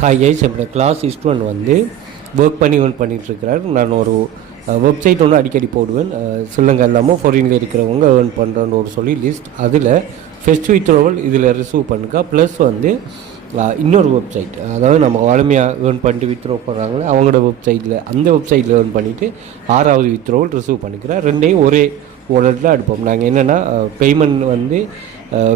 Hi guys, என்னோட class student வந்து work பண்ணி பண்ணிகிட்ருக்கிறார். நான் ஒரு வெப்சைட் ஒன்று அடிக்கடி போடுவேன். சிலங்க இல்லாமல் ஃபாரினில் இருக்கிறவங்க ஏர்ன் பண்ணுறன்னு ஒரு சொல்லி லிஸ்ட், அதில் ஃபெஸ்ட் வித்ரோவல் இதில் ரிசீவ் பண்ணுங்க. ப்ளஸ் வந்து இன்னொரு வெப்சைட், அதாவது நம்ம வளமையாக ஏர்ன் பண்ணிட்டு வித்ரோ பண்ணுறாங்களே அவங்களோட வெப்சைட்டில், அந்த வெப்சைட்டில் ஏர்ன் பண்ணிவிட்டு 6வது வித்ரோவல் ரிசீவ் பண்ணிக்கிறேன். ரெண்டையும் ஒரே வாலெட்டில் எடுப்போம். நாங்கள் என்னென்னா பேமெண்ட் வந்து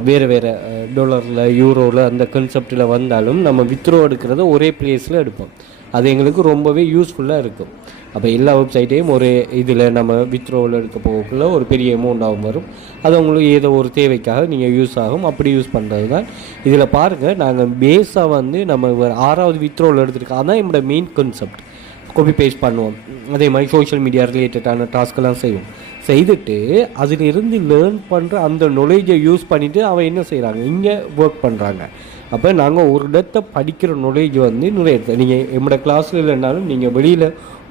வேறு வேறு டாலரில் யூரோவில் அந்த கான்செப்டில் வந்தாலும் நம்ம வித்ரோ எடுக்கிறத ஒரே பிளேஸில் எடுப்போம். அது எங்களுக்கு ரொம்பவே யூஸ்ஃபுல்லாக இருக்கும். அப்போ எல்லா வெப்சைட்டையும் ஒரு இதில் நம்ம வித்ரோவில் எடுக்க போகக்குள்ள ஒரு பெரிய அமௌண்ட்டாகவும் வரும். அது உங்களுக்கு ஏதோ ஒரு தேவைக்காக நீங்கள் யூஸ் ஆகும். அப்படி யூஸ் பண்ணுறது தான் இதில் பாருங்கள். நாங்கள் பேஸாக வந்து நம்ம 6வது வித்ரோவில் எடுத்துருக்கோம். அதுதான் என்னோட மெயின் கான்செப்ட். காப்பி பேஸ்ட் பண்ணுவோம். அதே மாதிரி சோஷியல் மீடியா ரிலேட்டடான டாஸ்க்கெல்லாம் செய்வோம். செய்துட்டு அதிலிருந்து லேர்ன் பண்ணுற அந்த நாலேஜை யூஸ் பண்ணிவிட்டு அவன் என்ன செய்கிறாங்க, இங்கே ஒர்க் பண்ணுறாங்க. அப்போ நாங்கள் ஒரு இடத்தை படிக்கிற நாலேஜ் வந்து நிறைய இடத்துல நீங்கள் என்னோட கிளாஸில் இல்லைனாலும் நீங்கள் வெளியில்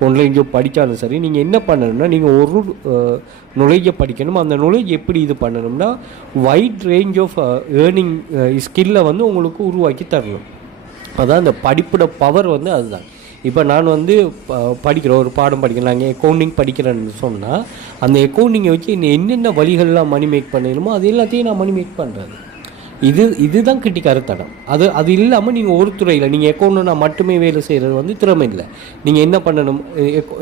ஆன்லைன் ஜாப் படித்தாலும் சரி, நீங்கள் என்ன பண்ணணும்னா நீங்கள் ஒரு நாலேஜை படிக்கணும். அந்த நாலேஜ் எப்படி இது பண்ணணும்னா வைட் ரேஞ்ச் ஆஃப் ஏர்னிங் ஸ்கில்லை வந்து உங்களுக்கு உருவாக்கி தரணும். அதான் இந்த படிப்போட பவர் வந்து அதுதான். இப்போ நான் வந்து படிக்கிறேன், ஒரு பாடம் படிக்கிறேன், நாங்கள் அக்கௌண்டிங் படிக்கிறேன்னு சொன்னால் அந்த அக்கௌண்டிங்கை வச்சு என்னென்ன வழிகள்லாம் மணி மேக் பண்ணணுமோ அது எல்லாத்தையும் நான் மணி மேக் பண்ணுறது. இதுதான் கிட்டிக்காரத்தனம். அது இல்லாமல் நீங்கள் ஒரு துறையில் நீங்கள் அக்கௌண்ட்னா மட்டுமே வேலை செய்கிறது வந்து திறமை இல்லை. நீங்கள் என்ன பண்ணணும்,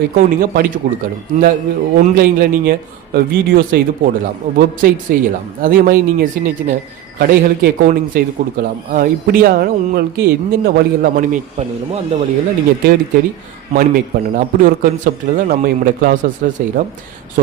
அக்கௌண்டிங்கை படித்து கொடுக்கணும். இந்த ஆன்லைனில் நீங்கள் வீடியோ செய்து போடலாம், வெப்சைட் செய்யலாம். அதே மாதிரி நீங்கள் சின்ன சின்ன கடைகளுக்கு அக்கௌண்டிங் செய்து கொடுக்கலாம். இப்படியான உங்களுக்கு என்னென்ன வழிகள்லாம் மணி மேக் பண்ணணுமோ அந்த வழிகளில் நீங்கள் தேடி தேடி மணி மேக் பண்ணணும். அப்படி ஒரு கான்செப்டில் தான் நம்ம என்னோட கிளாஸஸில் செய்கிறோம். ஸோ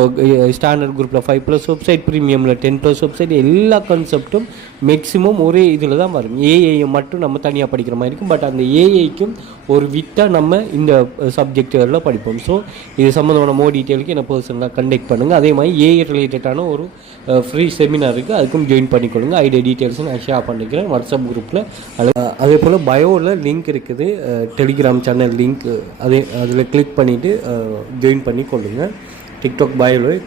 ஸ்டாண்டர்ட் குரூப்பில் 5+ வெப்சைட், ப்ரீமியமில் 10+ வெப்சைட், எல்லா கான்செப்டும் மேக்ஸிமம் ஒரே இதில் தான் வரும். ஏஐயை மட்டும் நம்ம தனியாக படிக்கிற மாதிரி இருக்கும். பட் அந்த ஏஐக்கும் ஒரு விட்டாக நம்ம இந்த சப்ஜெக்டுகளில் படிப்போம். ஸோ இது சம்மந்தமான டீட்டெயிலுக்கு என்னை பர்சனலாக கண்டெக்ட் பண்ணுங்கள். அதே மாதிரி ஏஐ ரிலேட்டடான ஒரு ஃப்ரீ செமினார் இருக்குது, அதுக்கும் ஜாயின் பண்ணிக்கொள்ளுங்க. ஐடியா டீட்டெயில்ஸும் நான் ஷேர் பண்ணிக்கிறேன் வாட்ஸ்அப் குரூப்பில். அதே போல் பயோவில் லிங்க் இருக்குது, டெலிகிராம் சேனல் லிங்க், அதில் கிளிக் பண்ணிவிட்டு ஜாயின் பண்ணி கொள்ளுங்கள். டிக்டாக் பயோவில்